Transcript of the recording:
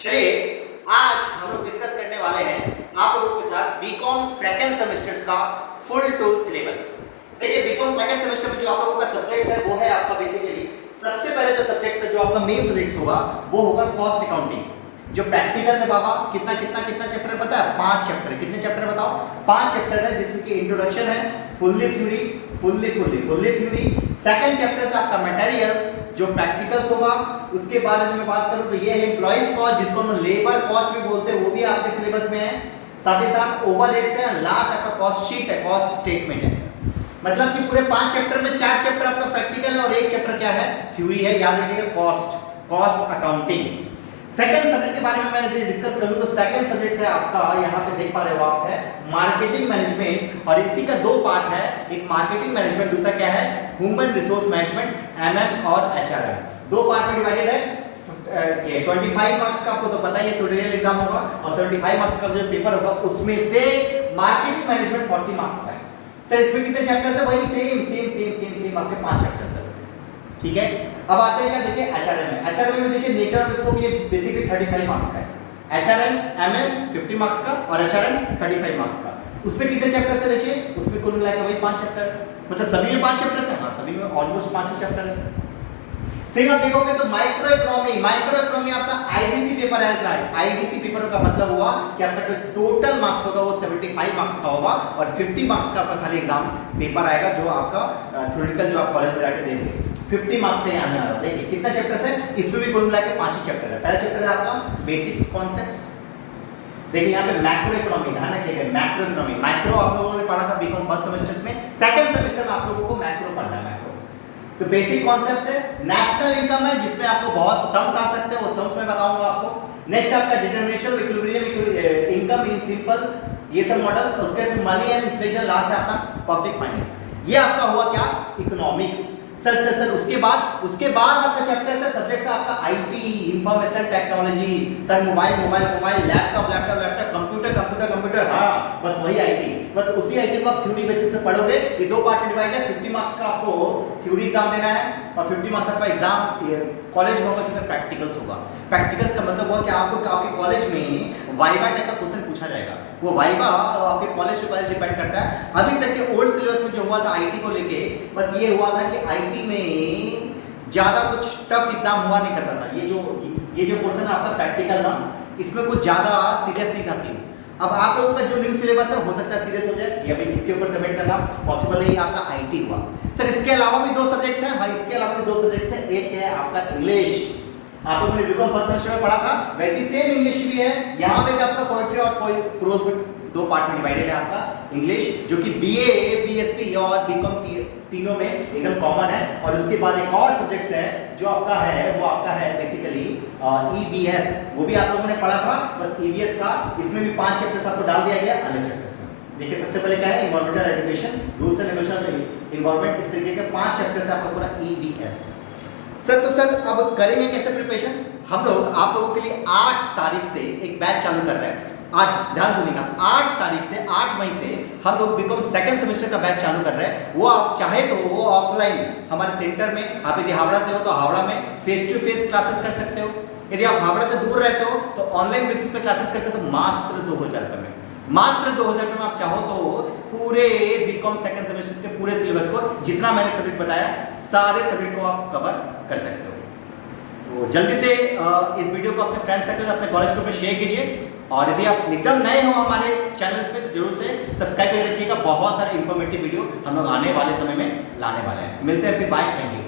चलिए आज हम लोग डिस्कस करने वाले हैं आप लोगों के साथ बीकॉम सेकंड सेमेस्टर्स का फुल टूल सिलेबस। देखिए बीकॉम सेकंड सेमेस्टर में जो आप लोगों का सब्जेक्ट है वो है आपका बेसिकली सबसे पहले जो सब्जेक्ट है जो आपका मेन सब्जेक्ट होगा वो होगा कॉस्ट अकाउंटिंग। जो प्रैक्टिकल है बाबा कितना चैप्टर पता है? 5 चैप्टर। कितने चैप्टर बताओ? 5 चैप्टर है जिसमें कि इंट्रोडक्शन है, fully theory, fully theory. Second chapter से आपका मटेरियल्स जो प्रैक्टिकल्स होगा। उसके बाद अगर मैं बात करूं तो ये है एम्प्लॉइज कॉस्ट जिसको हम लेबर कॉस्ट भी बोलते हैं, वो भी आपके सिलेबस में है। साथ ही साथ ओवरहेड्स है, लास्ट आपका कॉस्ट शीट है, कॉस्ट स्टेटमेंट है। मतलब कि पूरे 5 चैप्टर में 4 चैप्टर आपका प्रैक्टिकल है और 1 चैप्टर क्या है? थ्योरी है। याद रखिएगा कॉस्ट अकाउंटिंग। सेकंड सब्जेक्ट के बारे में मैं डिस्कस करूं तो सेकंड सब्जेक्ट से आपका यहां पे देख पा रहे हो आप है मार्केटिंग मैनेजमेंट, और इसी का 2 पार्ट है, एक मार्केटिंग मैनेजमेंट, दूसरा क्या है? ह्यूमन रिसोर्स मैनेजमेंट, एमएम और एचआरएम। 2 पार्ट में डिवाइडेड है। ये 25 मार्क्स का आपको तो पता ही है, ट्यूटोरियल एग्जाम होगा और 75 मार्क्स का जो पेपर होगा उसमें से मार्केटिंग मैनेजमेंट 40 मार्क्स का है। सर इसमें कितने चैप्टर्स है? वही सेम आपके 5 चैप्टर्स है। ठीक है, अब आते हैं क्या? देखिए एचआरएम में देखिए नेचर और स्कोप ये बेसिकली 35 मार्क्स का है। एचआरएम एमएम 50 मार्क्स का और एचआरएम 35 मार्क्स का। उसमें कितने चैप्टर्स है? देखिए उसमें कुल मिलाकर वही 5 चैप्टर, मतलब सभी में 5 चैप्टर्स है। हाँ सभी में ऑलमोस्ट 5 ही चैप्टर है। सेम आप देखोगे तो माइक्रो इकोनॉमी आपका आईडीसी पेपर है। आईडीसी पेपर का मतलब हुआ कि आपका जो टोटल मार्क्स होगा वो 75 मार्क्स का होगा और 50 मार्क्स का आपका खाली एग्जाम पेपर आएगा जो आपका थ्योरेटिकल जो आप कॉलेज में जाके देंगे। 50 मार्क्स से आने वाला। देखिए कितना चैप्टर्स है? इसमें भी कुल मिलाकर 5 ही चैप्टर है। पहला चैप्टर है आपका बेसिक्स कॉन्सेप्ट्स। देखिए यहाँ पे मैक्रो इकोनॉमी, ध्यान रखिएगा मैक्रो इकोनॉमी। माइक्रो आप लोगों ने पढ़ा था बीकॉम फर्स्ट सेमेस्टर में, सेकंड सेमेस्टर में आप लोगों को मैक्रो पढ़ना है। मैक्रो तो बेसिक कॉन्सेप्ट्स है। नेशनल इनकम है जिसमें आपको बहुत सम्स आ सकते हैं, वो सम्स मैं बताऊंगा आपको। नेक्स्ट आपका determination of equilibrium income in simple, ये सब मॉडल्स। उसके बाद मनी एंड इन्फ्लेशन, लास्ट है आपका पब्लिक फाइनेंस। ये आपका हुआ क्या? इकोनॉमिक्स। सर उसके बाद आपका चैप्टर है सब्जेक्ट है आपका IT, information technology. Sir mobile, laptop, computer. हाँ बस वही आईटी, बस उसी आईटी को आप थ्योरी बेसिस पे पढ़ोगे। ये 2 पार्ट में डिवाइड है। 50 मार्क्स का आपको थ्योरी एग्जाम देना है और 50 मार्क्स आपका एग्जाम कॉलेज में होगा जिसमें प्रैक्टिकल्स होगा। प्रैक्टिकल्स का मतलब हुआ कि आपको आपके कॉलेज में वाइवा टाइप का क्वेश्चन पूछा जाएगा। वो वाइवा आपके कॉलेज से कॉलेज डिपेंड करता है। अभी तक के ओल्ड सिलेबस में जो हुआ था आईटी को लेके, बस ये हुआ था कि आईटी में ज्यादा कुछ टफ एग्जाम हुआ नहीं करता था। ये जो पोर्शन है आपका प्रैक्टिकल ना, इसमें कुछ ज्यादा सीरियस नहीं था सीन। अब आप लोगों का जो न्यू सिलेबस है हो सकता है सीरियस हो जाए, या भाई इसके ऊपर कमेंट करना पॉसिबल नहीं। आपका आईटी हुआ। सर इसके अलावा भी 2 सब्जेक्ट्स हैं। हाँ इसके अलावा भी 2 सब्जेक्ट्स हैं। एक है आपका इंग्लिश, आप लोगों ने बीकॉम फर्स्ट सेमेस्टर में पढ़ा था, वैसी सेम इंग्लिश भी है। यहाँ पे भी आपका पोएट्री और प्रोज में 2 पार्ट में डिवाइडेड है आपका इंग्लिश, जो कि बीए, बीएससी और बीकॉम तीनों में एकदम कॉमन है। और उसके बाद एक और सब्जेक्ट्स है जो आपका है, वो आपका है बेसिकली ईवीएस। वो भी आप लोगों ने पढ़ा था, बस ईवीएस का इसमें भी 5 चैप्टर्स आपको डाल दिया गया अलग चैप्टर्स में। देखिए सबसे पहले क्या है? Environmental education, rules and regulation of environment. इस तरीके के 5 चैप्टर्स है आपका पूरा ईवीएस। सर अब करेंगे कैसे प्रिपरेशन? हम लोग आप लोगों के लिए 8 तारीख से एक बैच चालू कर रहे हैं। आज ध्यान सुनिएगा, 8 तारीख से 8 मई से हम लोग बीकॉम सेकंड सेमेस्टर का बैच चालू कर रहे हैं। वो आप चाहे तो वो ऑफलाइन हमारे सेंटर में, आप यदि हावड़ा से हो तो हावड़ा में फेस टू फेस क्लासेस कर सकते हो। यदि आप हावड़ा से दूर रहते हो तो ऑनलाइन बेसिस पे क्लासेस करते हो तो मात्र 2000 रुपये में, मात्र 2000 रुपये में आप चाहो तो पूरे बीकॉम सेकंड सेमेस्टर के पूरे सिलेबस को, जितना मैंने सब्जेक्ट बताया सारे सब्जेक्ट को आप कवर कर सकते हो। तो जल्दी से इस वीडियो को अपने फ्रेंड सर्कल, अपने कॉलेज ग्रुप में शेयर कीजिए। और यदि आप एकदम नए हो हमारे चैनल्स पे तो जरूर से सब्सक्राइब करके रखिएगा। बहुत सारे इन्फॉर्मेटिव वीडियो हम लोग आने वाले समय में लाने वाले हैं। मिलते हैं फिर, बाय, थैंक यू।